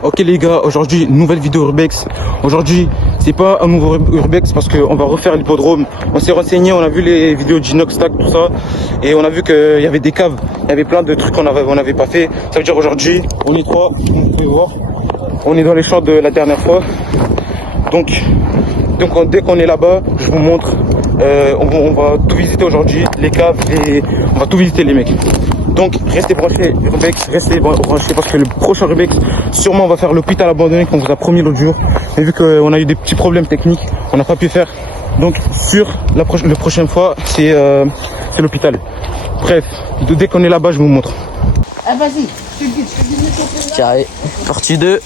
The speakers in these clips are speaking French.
Ok les gars, aujourd'hui nouvelle vidéo Urbex. Aujourd'hui c'est pas un nouveau Urbex parce qu'on va refaire l'hippodrome. On s'est renseigné, on a vu les vidéos d'Inox Stack, tout ça, et on a vu qu'il y avait des caves, il y avait plein de trucs qu'on n'avait pas fait. Ça veut dire aujourd'hui on est trois, vous pouvez voir, on est dans les champs de la dernière fois. Donc dès qu'on est là-bas, je vous montre. On va tout visiter aujourd'hui, les caves, et on va tout visiter les mecs. Donc restez branchés Urbex, restez branchés parce que le prochain Urbex, sûrement on va faire l'hôpital abandonné qu'on vous a promis l'autre jour. Mais vu qu'on a eu des petits problèmes techniques, on n'a pas pu faire. Donc sur la prochaine fois, c'est l'hôpital. Bref, dès qu'on est là-bas, je vous montre. Ah vas-y, je te dis. Carré, partie 2.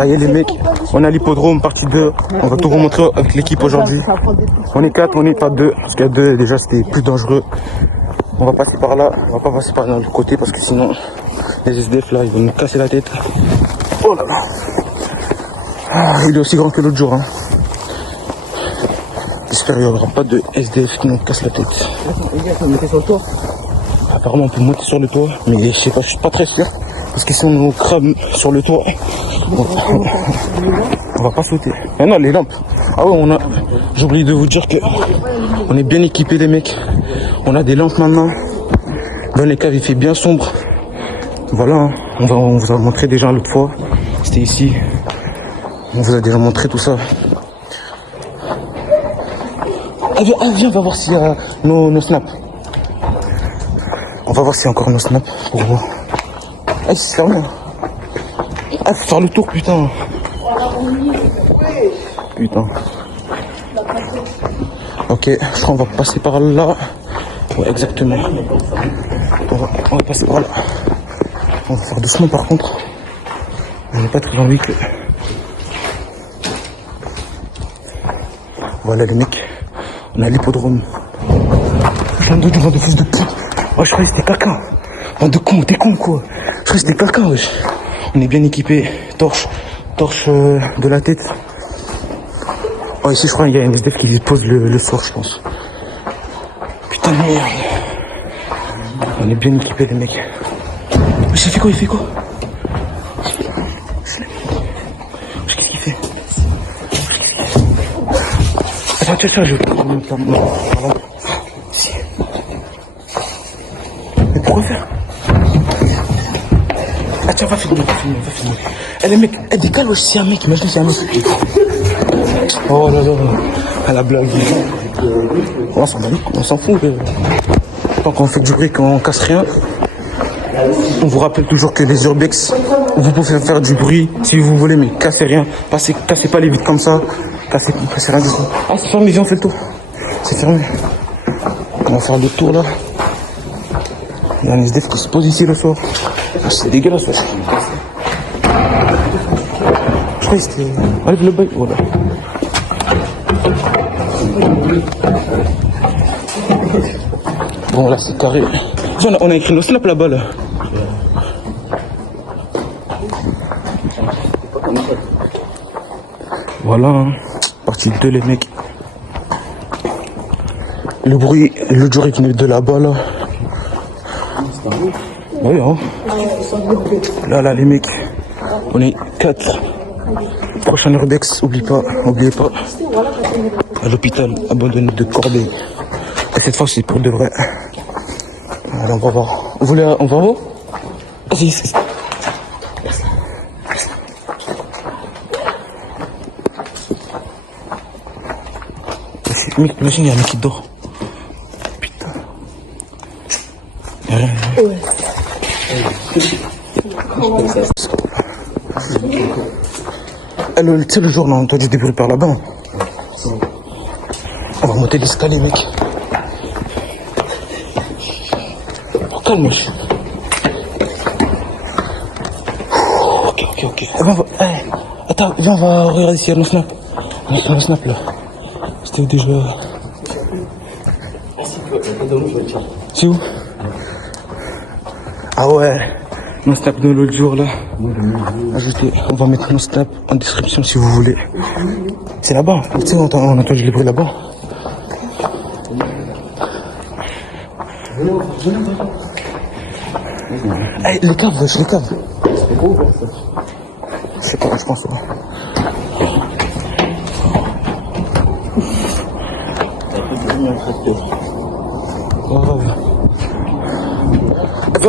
Allez les mecs, on a l'hippodrome, partie 2. On va tout vous montrer avec l'équipe aujourd'hui. On est 4, on n'est pas 2. Parce qu'à 2 déjà c'était plus dangereux. On va passer par là, on va pas passer par l'autre côté parce que sinon les SDF là ils vont nous casser la tête. Oh là là. Ah, il est aussi grand que l'autre jour. Hein. J'espère qu'il n'y aura pas de SDF qui nous casse la tête. Apparemment on peut monter sur le toit, mais je sais pas, je suis pas très sûr. Parce que si on nous crame sur le toit, on va pas sauter. Mais non, les lampes. Ah ouais, j'ai oublié de vous dire que on est bien équipés les mecs. On a des lampes maintenant. Dans les caves il fait bien sombre. Voilà, hein. On vous a montré déjà l'autre fois. C'était ici. On vous a déjà montré tout ça. Ah, viens, on va voir s'il y a nos snaps. On va voir s'il y a encore nos snaps pour vous. Ah, c'est fermé. Ah, faut faire le tour, putain. Putain. Ok, je crois qu'on va passer par là. Ouais, exactement. On va passer par là. On va faire doucement par contre. On n'est pas très envie que... Voilà les mecs. On a l'hippodrome. J'en doute du vent de fils de pute. Oh, je croyais que c'était caca. Bande de con, t'es con quoi. Je croyais que c'était caca, wesh. On est bien équipé. Torche de la tête. Oh, ici, je crois qu'il y a une SDF qui pose le soir, je pense. Putain de merde. On est bien équipés, les mecs. Il fait quoi? Qu'est-ce qu'il fait? Attends, tiens, je vais te mettre la main. Voilà. Mais pourquoi faire? Ah tiens, va filmer. Eh les mecs, décale, wesh, c'est un mec, imagine c'est un mec. Oh là là, à la blague. On s'en fout. Tant qu'on fait du bruit, qu'on casse rien. On vous rappelle toujours que les Urbex, vous pouvez faire du bruit si vous voulez, mais cassez rien. Cassez pas les vitres comme ça. Cassez rien du tout. Ah, c'est fermé, viens, on fait le tour. C'est fermé. On va faire le tour là. Il y a un SDF qui se pose ici le soir. Ah, c'est dégueulasse, ouais. Je crois que c'était... Enlève le bail, voilà. Bon, là, c'est carré. Tiens, on a écrit nos snaps là-bas, là. Voilà, hein. Partie 2, les mecs. Le bruit, le jour, il venait de là-bas, là. Oui, hein. Là, les mecs. On est 4. Prochain Urbex, oubliez pas. À l'hôpital abandonné de Corbeil. Et cette fois, c'est pour de vrai. Allez, on va voir. On va voir? Vas-y. Mec, imagine, il y a un mec qui dort. Putain. Il y a rien. Ouais. Tu sais, le jour, on a entendu des bruits par là-bas. On va monter l'escalier, mec. Oh, calme, wesh. Ok. Attends, viens, on va regarder s'il y a nos snaps. On a fait nos snaps, là. C'était où déjà? C'est où? Ah ouais. Nos snaps de l'autre jour là. Ajoutez, on va mettre nos snaps en description si vous voulez. C'est là-bas. Tu sais, on a entendu les bruits là-bas. Hey, les caves, wesh, les caves. Je sais pas, je pense.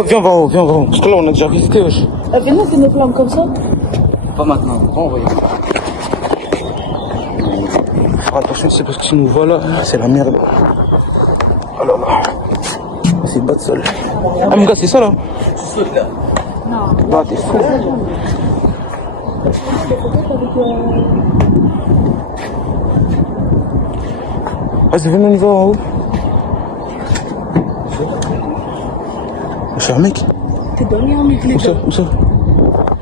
Viens, va en haut, viens, va en haut. Parce que là, on a déjà visité, wesh. Viens, on fait nos plans comme ça. Pas maintenant, on va y aller. Faire attention, c'est parce que si nous voit là, c'est la merde. Oh là là. C'est bas de sol. Ah, mon gars, c'est ça là? Tu sautes là. Bah, t'es fou. Vas-y, venez, on y va en haut. C'est un mec. T'es dormi en mec, Où ça? Où ça?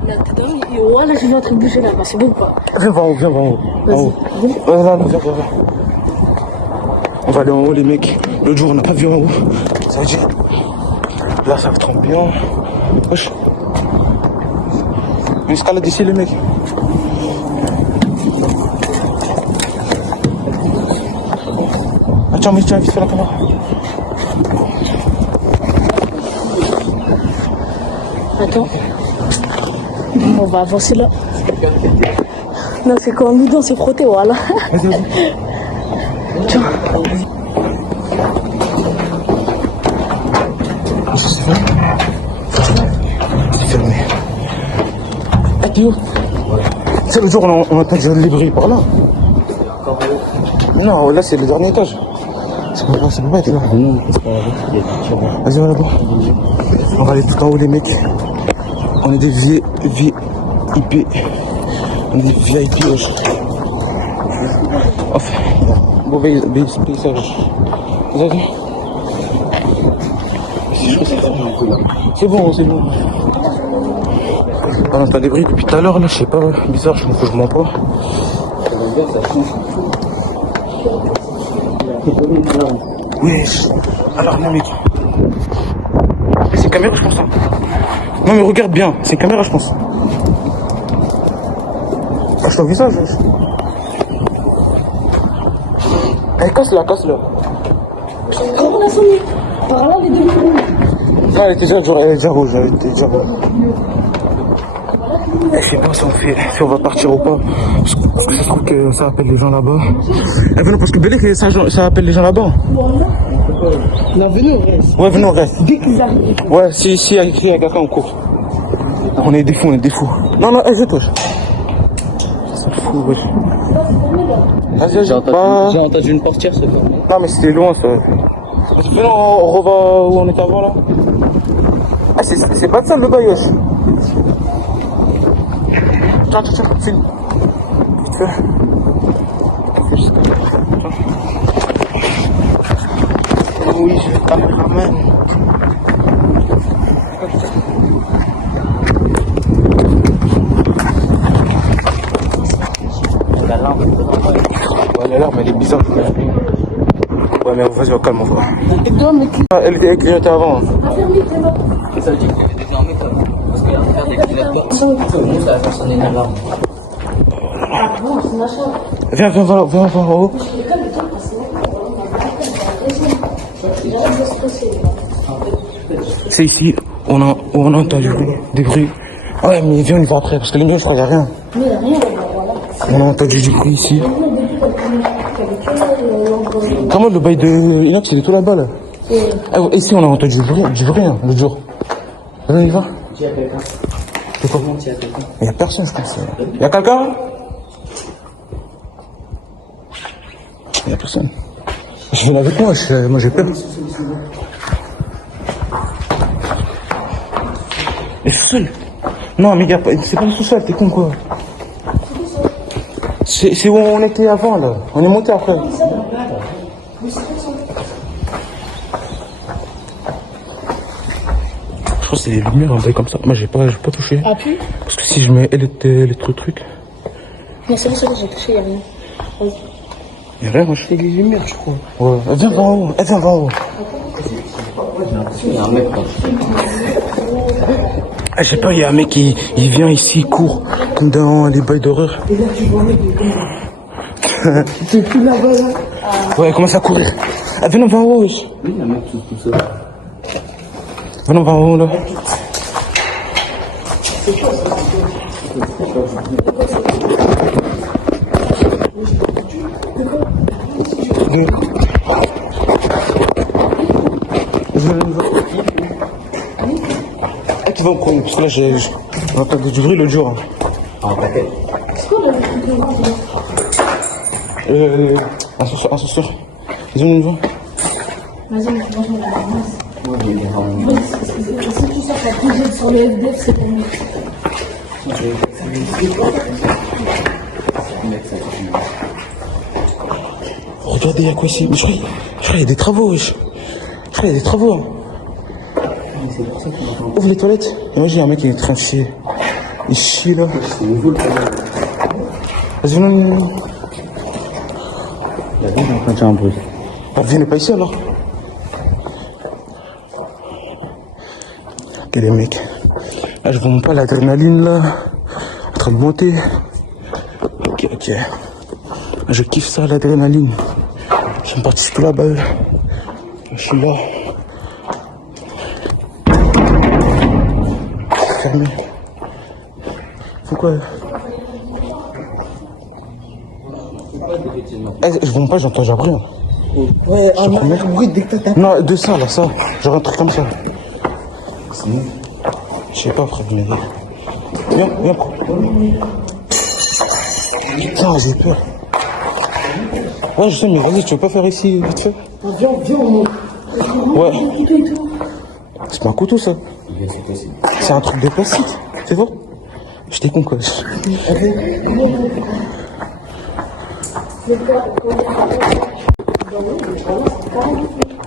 là, t'es dormi. Voilà, je vais en train de bouger là-bas, c'est bon ou pas? Viens, va en haut, viens, va en haut. En haut. Vas-y. Ouais, là, viens. On va aller en haut, les mecs. L'autre jour, on n'a pas vu en haut. Ça veut dire. Là, ça trempe bien. Wesh. Une escalade ici, les mecs. Attends, mais tiens, vite fait la caméra. Attends. On va avancer là. Non, c'est quand nous deux on s'est frotté, voilà. Vas-y, vas-y. Tiens. C'est fermé. C'est fermé. Ah, t'es où? C'est le jour où on a entendu les bruits par là. Non, là c'est le dernier étage. Ça peut pas être là. Vas-y, on va là-bas. On va aller tout en haut, les mecs. On est des VIP. On est des VIP, wesh. Enfin, mauvais paysage. Vas-y. C'est bon, c'est bon. On entend des bruits depuis tout à l'heure, là, je sais pas, bizarre, je me mens pas. Wesh, alors mon mec. C'est une caméra, je pense. Hein. Non mais regarde bien, c'est une caméra, je pense. Cache ton visage, wesh. Allez, casse-la. Comment on a sonné? Par là, les deux micros. Ah, elle était déjà rouge, Je sais pas si on va partir ou pas. Parce que ça se trouve que ça appelle les gens là-bas. Eh, venons, parce que Bélé, ça appelle les gens là-bas. Non, venez, on reste. Ouais, venons, reste. Dès qu'ils arrivent. Ouais, si il y a quelqu'un, on court. On est des fous. Non, je touche. C'est fou, wesh. Vas-y, J'ai entendu une portière se fermer. Non, mais c'était loin, ça. Venons, on reva où on était avant, là. Ah, c'est pas ça, le bail, wesh. Tiens, file. Vite fait. Oui, je vais te caméraman. La lampe, Ouais, la larme, elle est bizarre. Ouais, mais vas-y, calme-toi. Et toi, mec. Elle clignotée avant. ça veut dire que c'était fermé quoi. Parce qu'à faire des clignoteurs, ça va faire sonner une alarme. Viens en haut. C'est ici, on a entendu des bruits. Ouais, mais viens, on y va après, parce que les miens, je crois qu'il n'y a rien. On a entendu du bruit ici. Comment le bail de Inox, il est tout là-bas, là? Ah, ici, on a entendu du bruit, hein, l'autre jour. Allez, on y va. Il y a quelqu'un. C'est quoi? Il n'y a personne, je pense. Il y a quelqu'un? Il n'y a personne. Je viens avec moi, moi j'ai peur. Mais je suis seul. Non, mais c'est pas le sous-sol, t'es con quoi. C'est où on était avant là. On est monté après. Je crois que c'est les lumières un peu comme ça. Moi j'ai pas touché. Ah, puis? Parce que si je mets les trucs. Non, c'est bon, j'ai touché, y'a rien. Vas-y. Y'a rien, moi je fais les lumières, je crois. Ouais, viens en haut, viens en haut. Il y a un mec quoi. Ah, je sais pas, il y a un mec qui vient ici, il court, comme dans les bails d'horreur. Et là, tu vois un mec, il est comme ça. T'es plus là-bas, là. Ouais, il commence à courir. Ah, venons, va en haut, wesh. Oui, il y a un mec tout seul. Venons, va en haut, là. Ah, tu vas me prendre, parce que là, on va entendre du bruit l'autre jour. Hein. Ah, paquet. Ascenseur. Ils ont une voix. Vas-y, moi je me la ramasse. Si tu sors la bouger sur le FDF, c'est pour moi. Regardez, il y a quoi ici? Mais je crois qu'il y a des travaux, wesh. Je crois qu'il y a des travaux. Hein. Ouvre les toilettes. Imagine un mec qui est en train de chier. Il chie là. Vas-y, non. Il y a bien entendu un bruit. Ah, venez pas ici alors. Ok les mecs. Là je vois pas l'adrénaline là. En train de monter. Ok. Je kiffe ça l'adrénaline. Je suis parti tout là-bas. Je suis là. C'est fermé. Pourquoi? Je vois pas, j'entends jamais rien. Ouais, un bruit dès que t'as Non, de ça, là, ça. Genre un truc comme ça. Je sais pas, frère, mais... Viens. Putain, j'ai peur. Ouais, je sais, mais vas-y, tu veux pas faire ici, vite fait? Viens, Ouais. C'est pas un couteau, ça. C'est un truc de plastique. C'est bon? J'étais con, quoi.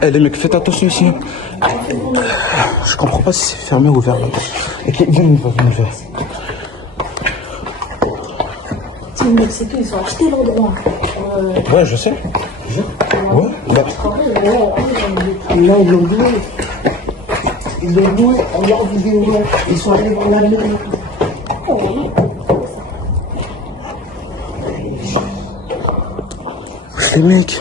Eh les mecs, faites attention ici. Je comprends pas si c'est fermé ou ouvert. Ok, viens, on va. C'est mec, c'est tout, ils ont acheté l'endroit. Ouais, je sais. Ouais, bah. là, ils l'ont loué. Ils l'ont loué en leur vidéo. Ils sont allés voir la maison. Les mecs.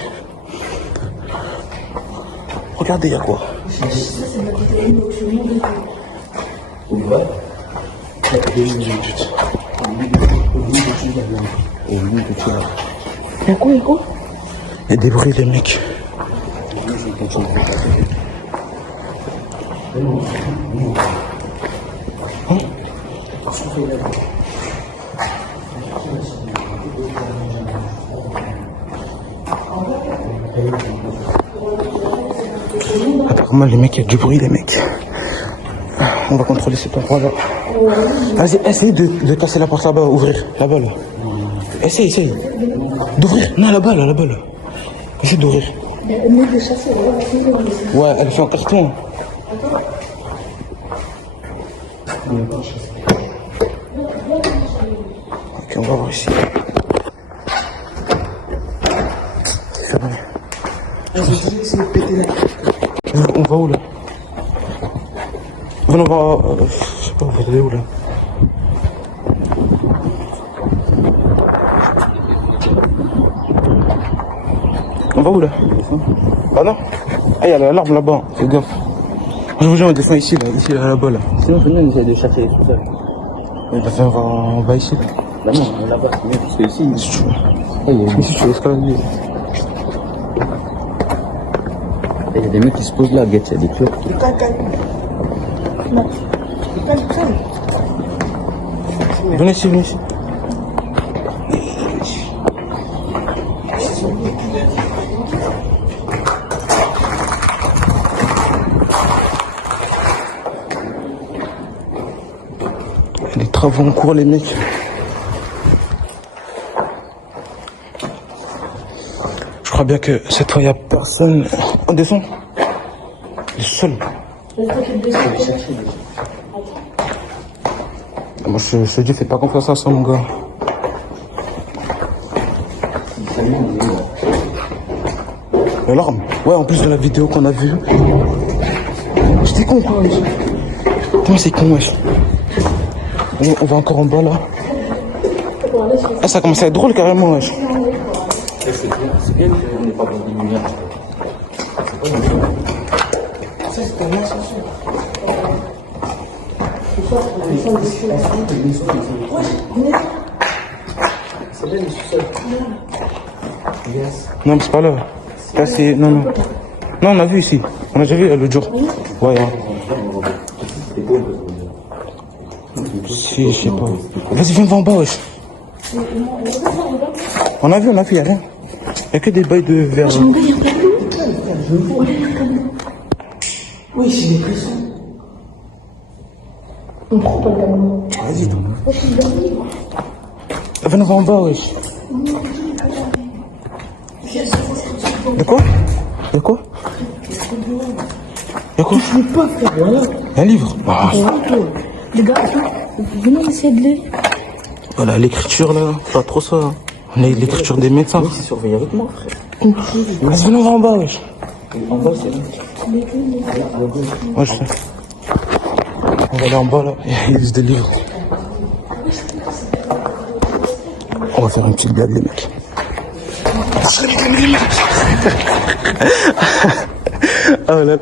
Regardez, y'a quoi? Y'a quoi? Y'a des bruits, les mecs. Hein? Apparemment, les mecs, il y a du bruit, les mecs. On va contrôler cet endroit-là. Vas-y, essaye de casser la porte là-bas, ouvrir. Là-bas, là. Essaye. D'ouvrir. Non, là-bas, là. Essaye d'ouvrir. Ouais, elle fait en carton. Ok, on va voir ici. C'est bon. On va où là? On va... je sais pas, on va aller où là? On va où là? Ah non? Ah, il y a l'alarme là-bas, fais gaffe. Je vous dis, on descend ici là-bas là. Sinon, venez, on essaie de chasser les trucs là. On va ici. Bah non, on est là-bas, c'est mieux, parce que ici, Si tu veux. ici, tu escalader. Il y a des mecs qui se posent là, Guette, il y a des clés. Venez ici. Il y a des travaux en cours, les mecs. Je crois bien que cette fois, il n'y a personne. On descend. Il est seul. Moi, je te dis, fais pas confiance à ça, mon gars. L'alarme. Ouais, en plus de la vidéo qu'on a vue. J'étais con, quoi. Putain, c'est con, wesh. On va encore en bas, là. Ah, ça commence à être drôle, carrément, wesh. C'est bien qu'on n'est pas dans une lumière. C'est bien le sous-sol. Yes. Non, mais c'est pas là. Là, c'est. Non, non. Non, on a vu ici. On a déjà vu l'autre jour. Ouais, hein. Si, je sais pas. Vas-y, viens, va en bas, wesh. On a vu, y'a rien. Y'a que des bails de verre. Oui, c'est des pressons. Vas-y, viens, va en bas, wesh. De quoi? De quoi? Y'a quoi? Je peux pas faire, voilà. Un livre? Ah. Les gars, venez essayer de lire. Voilà, l'écriture là, pas trop ça. L'écriture des médecins. C'est surveillé avec moi, frère. Vas-y, viens, on va en bas, wesh. En bas, c'est là. Ouais, je sais. On va aller en bas là, il y a des livres. On va faire une petite blague, les mecs. Ah là.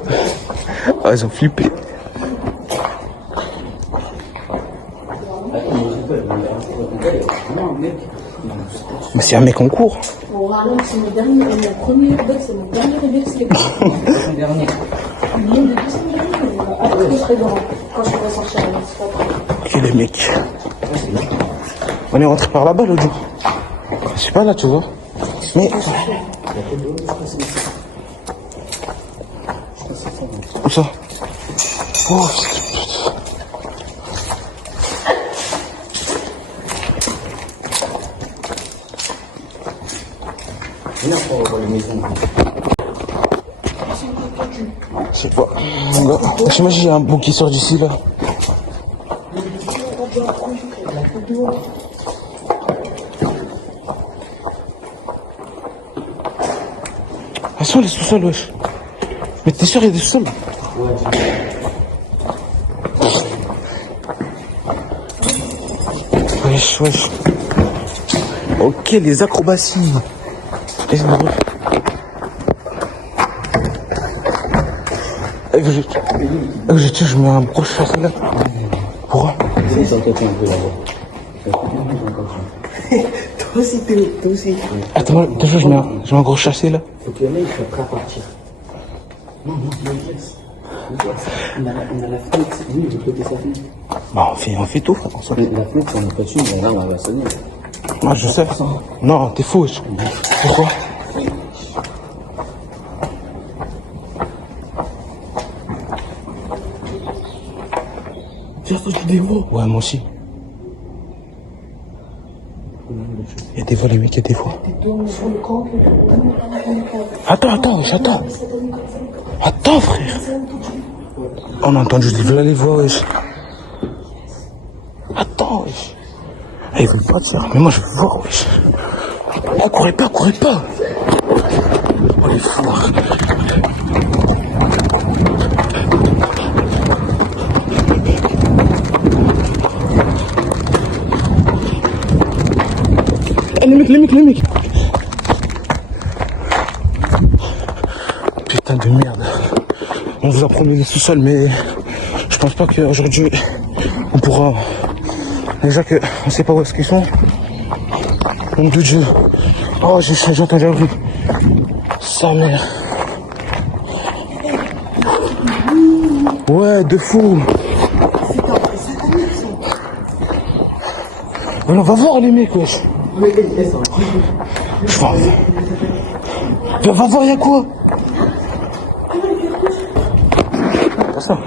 Ah, ils ont flippé. Mais c'est un mec en cours. Bon, alors, c'est mon dernier, mon premier urbex, c'est mon dernier urbex. C'est Mon dernier. après, je serai devant. Quand je vais sortir à l'instant. Ok, les mecs. On est rentré par là-bas l'autre jour. Je sais pas là, tu vois. Mais. Où ça? Oh, c'est pas. J'imagine qu'il y a un bouc qui sort d'ici là. Ah, sont les sous-sols, wesh. Mais t'es sûr, il y a des sous-sols? Wesh, wesh. Ok, les acrobaties. Je mets un gros chassé là. Pourquoi? Toi aussi, toi aussi. Attends, je mets un gros chassé là. Faut que le mec soit prêt à partir. Non, laisse. On a la fenêtre, oui, de côté sa fenêtre. Bah, on fait tout, frère. La fenêtre, on n'est pas dessus, mais là, on va sonner. Ah, je sais. Non, t'es fou, wesh. Pourquoi? Tiens, toi, tu des voix. Ouais, moi aussi. Il y a des voix, les mecs, il y a des voix. Attends, wesh, attends. Attends, frère. On a entendu les voix, wesh. Attends, wesh. Eh, ils veulent pas tirer, mais moi je veux voir, wesh. Oh, courez pas. Oh, les foires. Eh, les mecs. Putain de merde. On vous a promis le sous-sol, mais je pense pas qu'aujourd'hui on pourra. Déjà que on sait pas où est-ce qu'ils sont. Mon Dieu. Oh, j'ai entendu un bruit. Sa mère. Ouais, de fou. Mais on va voir les mecs, wesh. Je vois. Va voir, y'a quoi? Ça.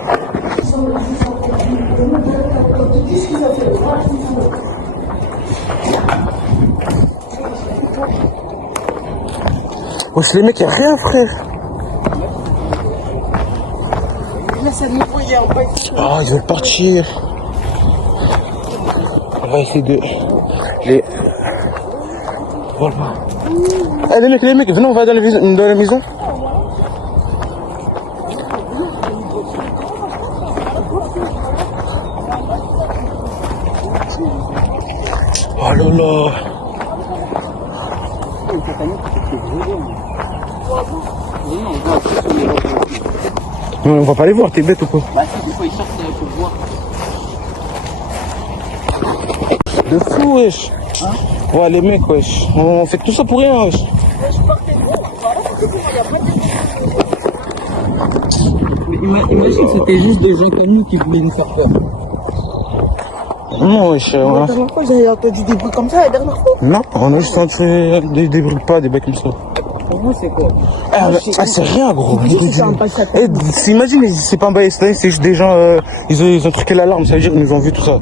Wesh, les mecs, y'a rien, frère. Ah, ils veulent partir. On va essayer de les. Voilà. Eh, les mecs, venez, on va dans la maison. Oh là là. On va pas les voir, t'es bête ou quoi? Bah, si, des fois, ils sortent pour voir. De fou, wesh. Ouais, les mecs, wesh. On fait tout ça pour rien, wesh. Imagine, c'était juste des gens comme nous qui voulaient nous faire peur. Non, wesh. La dernière fois, j'ai entendu des bruits comme ça la dernière fois. Non, on a juste entendu des bruits pas, des bacs comme ça. Pour vous, c'est quoi? C'est rien, gros. C'est un bail satanique. Imagine, c'est pas un bail satanique, c'est juste des gens, ils ont truqué l'alarme, ça veut dire qu'ils nous ont vu tout ça.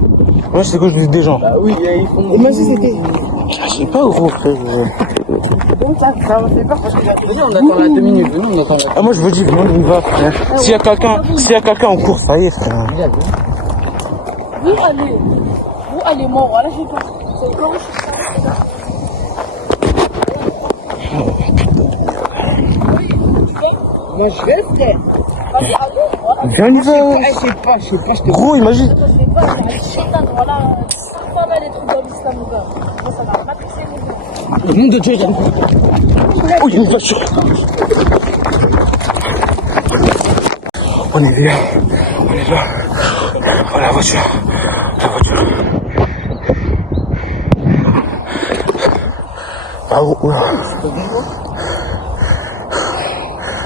Moi, c'est quoi, je dis des gens. Bah oui, ils font. Imagine, c'était. Je sais pas, gros, frère. Comme ça m'a fait peur parce que Vas-y, on attend là 2 minutes. Venez, on attend là. Ah, moi, je veux dire, non, on y va, frère. S'il y a quelqu'un en cours, ça y est, frère. Vous allez mort, voilà, j'ai pas. C'est quand moi je vais, frère. Viens, on y va. Je sais pas, je te Gros, imagine. je sais pas, il y a des chétans, voilà. Ça va les trucs dans l'islam, mon gars. Moi, ça m'a matrixé, mon gars. Le nom de Dieu, j'aime. Oh, il y a une voiture. On est là. On est là. Oh, la voiture. La voiture. Ah, oh là.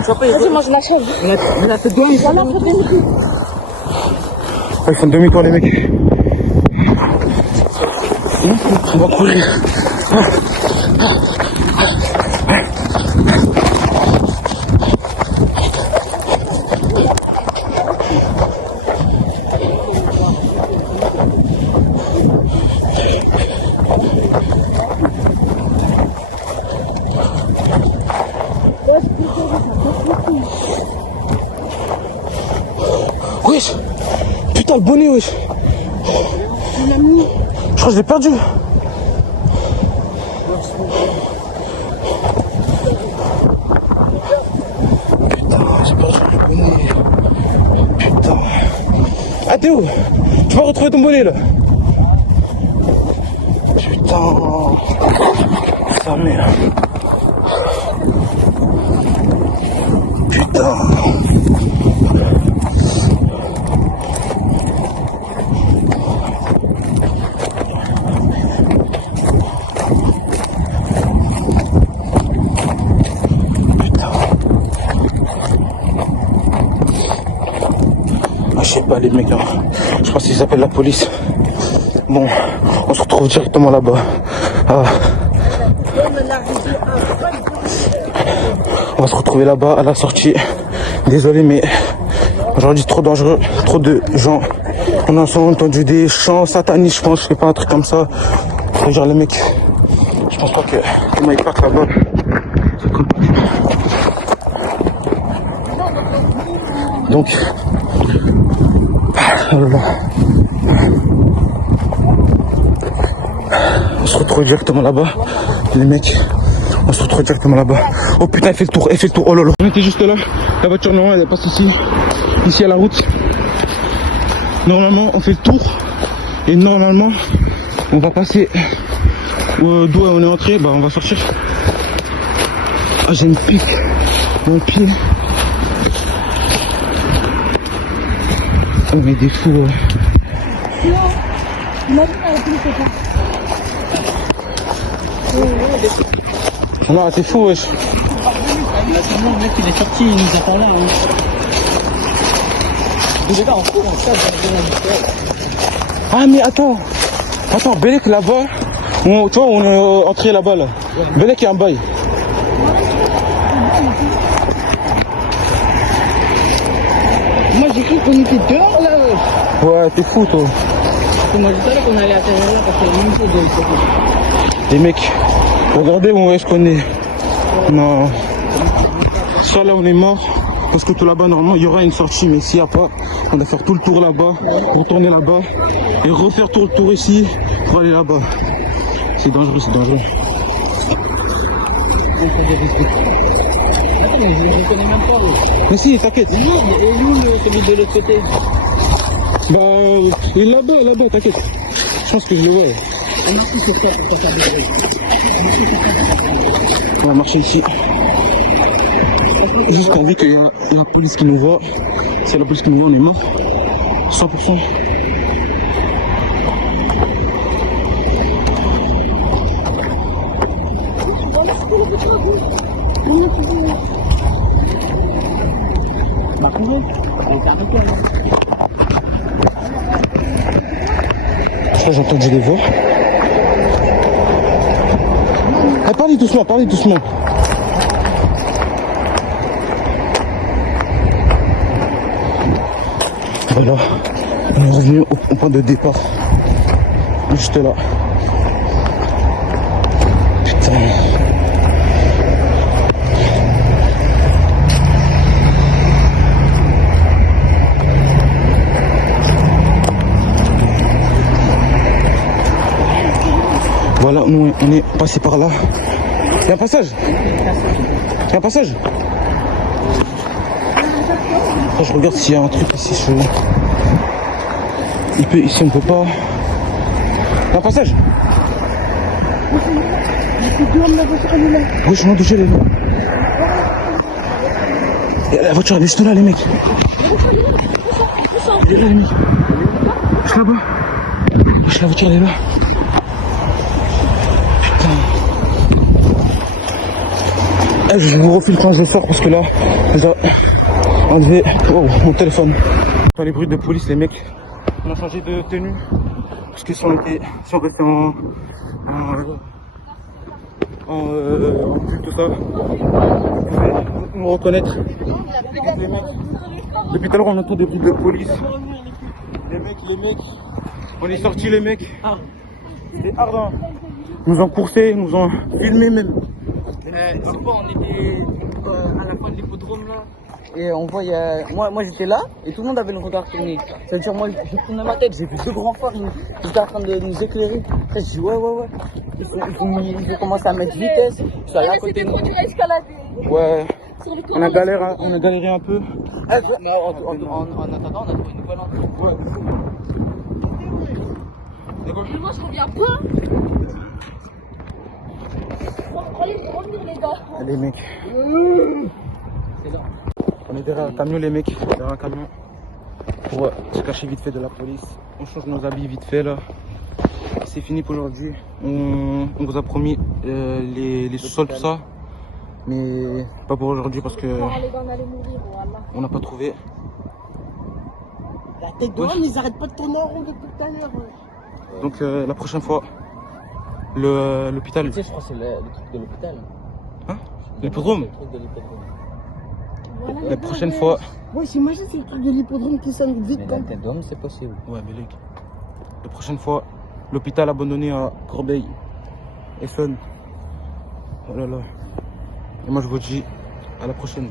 Vas-y, moi, je m'achève. On a fait deux minutes. Voilà, après, Ah, ils font demi-tour, les mecs. On va courir. Wesh. Putain, le bonnet, wesh. Je crois que je l'ai perdu. Putain, j'ai perdu le bonnet. Putain. Ah, t'es où? Tu vas retrouver ton bonnet, là. Putain. Sa mère. Putain. Je sais pas, les mecs là, je pense qu'ils appellent la police. Bon, on se retrouve directement là-bas. Ah. On va se retrouver là-bas à la sortie. Désolé, mais aujourd'hui trop dangereux, trop de gens. On a entendu des chants sataniques, je pense, je sais pas, un truc comme ça. Genre les mecs, je pense pas que ils partent là-bas. C'est compliqué. Donc, on se retrouve directement là-bas, les mecs. On se retrouve directement là-bas. Oh putain, elle fait le tour, Oh lolo. On était juste là. La voiture normale, elle passe ici à la route. Normalement, on fait le tour. Et normalement, on va passer d'où on est entré. Bah, on va sortir. Ah, j'ai une pique dans le pied. On est des fous. Non, t'es fou, wesh. Le mec, il est sorti, il nous attend là. Les gars, on court, on chasse dans Ah, mais attends, Belek là-bas, tu vois, on est entré là-bas, là. Belek, il y a un bail. Moi, j'ai cru qu'on était dehors là, wesh. Ouais, t'es fou, toi. Moi, je savais qu'on allait atterrir là parce qu'il y a la même chose de l'autre côté. Les mecs, regardez où est-ce qu'on est. Non. Soit là, on est mort. Parce que tout là-bas, normalement, il y aura une sortie. Mais s'il n'y a pas, on va faire tout le tour là-bas, retourner là-bas et refaire tout le tour ici pour aller là-bas. C'est dangereux, c'est dangereux. Attends, mais je ne connais même pas, wesh. Mais si, t'inquiète. Et où celui de l'autre côté? Bah, il est là-bas, t'inquiète. Je pense que je le vois. On a tout sur toi pour pas faire de bruit. On va marcher ici. Juste qu'on vit qu'il y a la police qui nous voit. Si la police qui nous voit, on est mort. 100%. Ça, j'entends que j'ai des voix. Ah, parlez doucement, parlez doucement. Voilà, on est revenu au point de départ. Juste là. Putain. Voilà, nous on est passé par là. Il y a un passage. Il y a un passage. Après, je regarde s'il y a un truc ici. Ici on peut pas. Il y a un passage. Oui, je m'en douche les là. La voiture elle est juste là les mecs. Elle est là les mecs. Je suis là-bas. La voiture elle est là. Je vous refile quand je sors parce que là, déjà, enlevé mon téléphone. Dans les bruits de police, les mecs, on a changé de tenue parce que si on restait en pull, tout ça, vous pouvez nous reconnaître. Les mecs, depuis tout à l'heure, on entend des bruits de police. Les mecs, on est sortis, les mecs. C'était ardent. Ils nous ont coursé, ils nous ont filmé même. Tu sais quoi, on était à la fin de l'hippodrome là, et on voit, moi j'étais là, et tout le monde avait le regard tourné. C'est-à-dire, moi je tournais ma tête, j'ai vu deux grands phares, ils étaient en train de nous éclairer. Après, je dis ouais. Ils ont commencé à mettre vitesse, ils sont allés à côté de nous. Ouais, on a galéré un peu. Mais en attendant, on a trouvé une nouvelle entrée. Ouais. Mais moi je reviens pas. Revenir les gars. Les mecs. On est derrière un camion les mecs, derrière un camion. Pour se cacher vite fait de la police. On change nos habits vite fait là. C'est fini pour aujourd'hui. On vous a promis les sous-sols tout ça. Mais pas pour aujourd'hui parce que on n'a pas trouvé. La tête de l'homme, ils arrêtent pas de tourner en rond depuis tout à l'heure. Donc la prochaine fois, l'hôpital. Tu sais, je crois que c'est le truc de l'hôpital. Hein? L'hippodrome? Le truc de l'hippodrome. La prochaine fois. Ouais, j'imagine c'est le truc de l'hippodrome qui sonne vite Mais comme. la tête d'homme, c'est possible. Ouais, mais les... La prochaine fois, l'hôpital abandonné à Corbeil. Essonne. Oh là là. Et moi je vous dis à la prochaine.